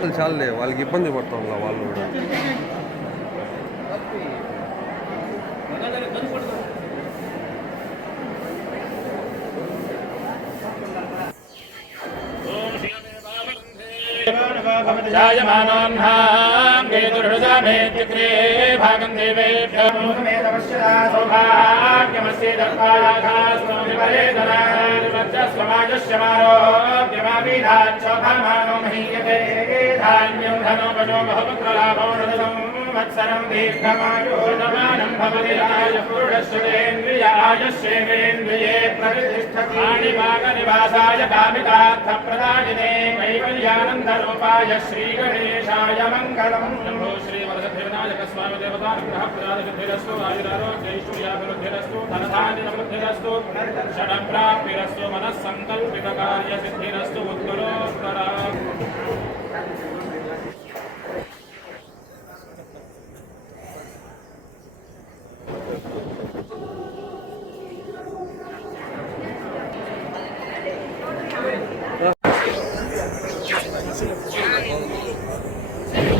చాలు చాలులే వాళ్ళకి ఇబ్బంది పడతాం వాళ్ళు కూడా जायमानोऽह्नाम् वेदुर्हृदमेत्यग्रे भागम् देवेभ्यो सौभाग्यमस्य दर्पायाघास्वमाजस्यमारोग्यमावीधाच्छोभामानो महीयते లోకజో బహుపుత్రలాభోషధం సంవత్సరం దీర్ఘమాయుమానం భవతి రాజపూర్ణశ్రుతేంద్రియ ఆయుష్యేంద్రియే ప్రతిష్టకాని భాగనివాసాయ కామికార్థ ప్రదాయినే వైవల్యానందరూపాయ శ్రీగణేశాయ మంగళం. నమో శ్రీ వరదభినాయక స్వామి దేవతానుగ్రహ మనస్సంకల్పిత కార్యసిద్ధిరస్తు ఉత్తరో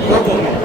Dopo.